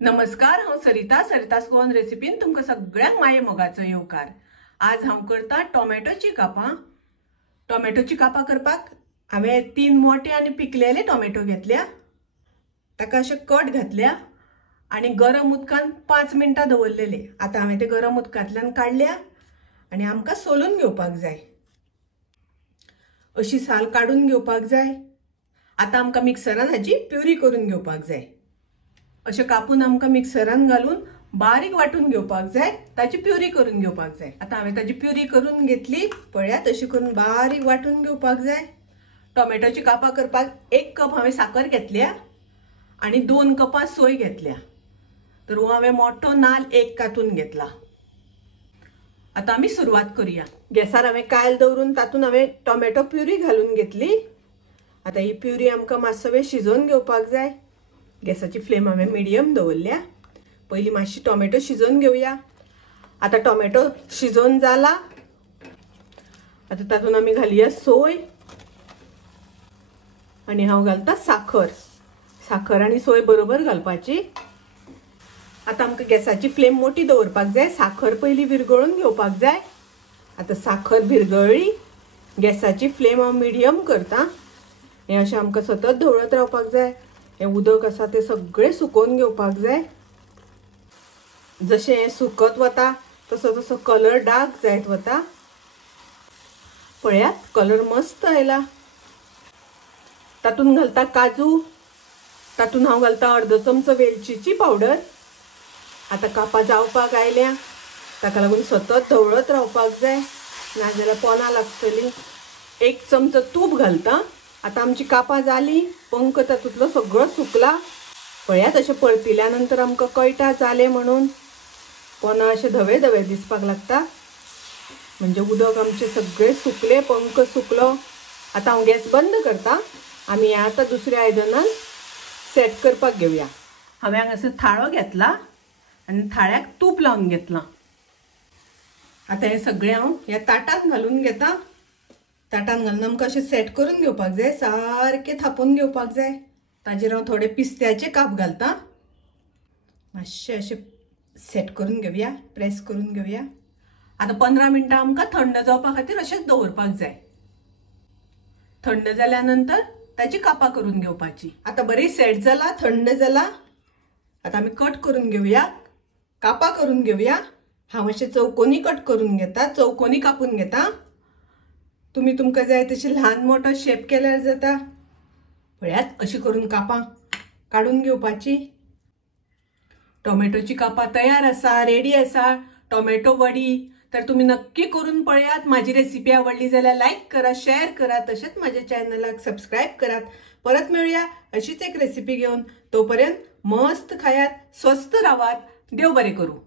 नमस्कार, हांव सरितास गोवन रेसिपीन तुमकां सगळ्यांक माये मोगाचो येवकार। आज हांव करता टोमॅटोची कापां। टोमॅटोची कापां करपाक हांवें 3 मोठे आनी पिकलेले टोमॅटो घेतल्या, ताका अशे कट घातल्या आनी गरम उदकान 5 मिनटां दवरलेले। आतां हांवें ते गरम उदकांतल्यान काढल्या आनी आमकां सोलून घेवपाक जाय। अशी साल काढून घेवपाक जाय। आतां आमकां मिक्सरान हाची प्युरी करून घेवपाक जाय। अशें कापून आमकां मिक्सरान घालून बारीक वाटून घेवपाक जाय, ताची प्युरी करून घेवपाक जाय। आतां हांवें ताची प्युरी करून घेतली, पळयात अशी करून बारीक वाटून घेवपाक जाय। टोमॅटोची कापां करपाक 1 कप हांवें साकर घेतल्या आनी 2 कपां सोय घेतल्या। तर हो हांवें मोठो नाल 1 कातून घेतला। आतां आमी सुरवात करूया। गॅसार हांवें कायल दवरून तातूंत हांवें टोमॅटो प्युरी घालून घेतली। आतां ही प्युरी आमकां मातसो वेळ शिजोवन घेवपाक जाय। गॅसाची फ्लेम हांवें मिडियम दवरल्या। पयलीं मातशी टोमॅटो शिजोवन घेवया। आतां टोमॅटो शिजोवन जाला। आतां तातूंत आमी घालुया सोय आनी हांव घालता साखर। साखर आनी सोय बरोबर घालपाची। आतां आमकां गॅसाची फ्लेम मोठी दवरपाक जाय। साखर पयलीं विरगळून घेवपाक जाय। आतां साखर विरगळ्ळी, गॅसाची फ्लेम हांव मिडियम करता। हें अशें आमकां सतत धवळत रावपाक जाय। हे उदक आसा ते सगळे सुकोवन घेवपाक जाय। जशें हें सुकत वता तसो तसो कलर डार्क जायत वता। पळयात कलर मस्त आयला। तातूंत घालता काजू, तातूंत हांव घालता अर्दो चमचो वेलचीची पावडर। आतां कापां जावपाक आयल्या, ताका लागून सतत धवळत रावपाक जाय, नाजाल्यार पोना लागतली। 1 चमचो तूप घालता। आतां आमची कापां जाली, पंख तातूंतलो सगळो सुकला। पळयात अशें परतिल्या नंतर आमकां कळटा जालें म्हणून। पोना अशें धवे धवे दिसपाक लागता, म्हणजे उदक आमचे सगळे सुकले, पंख सुकलो। आतां हांव गॅस बंद करता। आमी आतां दुसऱ्या आयदनान सेट करपाक घेवया। हांवें हांगासर थाळो घेतला आनी थाळ्याक तूप लावन घेतलां। आतां हें सगळें हांव ह्या ताटांत घालून घेता। ताटान घालून आमकां अशें सेट करून घेवपाक जाय, सारकें थापून घेवपाक जाय। ताजेर हांव थोडे पिस्त्याचे काप घालता। मातशें अशें सेट करून घेवया, प्रेस करून घेवया। आतां 15 मिनटां आमकां थंड जावपा खातीर अशेंच दवरपाक जाय। थंड जाल्या नंतर ताची कापां करून घेवपाची। आतां बरी सेट जाला, थंड जाला। आतां आमी कट करून घेवया, कापां करून घेवया। हांव अशें चौकोनी कट करून घेता, चौकोनी कापून घेता। तुमकां जाय तशी ल्हान मोठो शेप केल्यार जाता। पळयात अशी करून कापां काडून घेवपाची। टोमॅटोची कापां तयार आसा, रेडी आसा। टोमॅटो वडी तर तुमी नक्की करून पळयात। माझी रेसिपी आवडली जाल्यार लाईक करा, शेअर करा, तशेंच माझ्या चॅनलाक सबस्क्राईब करात। परत मेळुया अशीच एक रेसिपी घेऊन। तोपर्यंत मस्त खायात, स्वस्थ रावात। देव बरें करूं।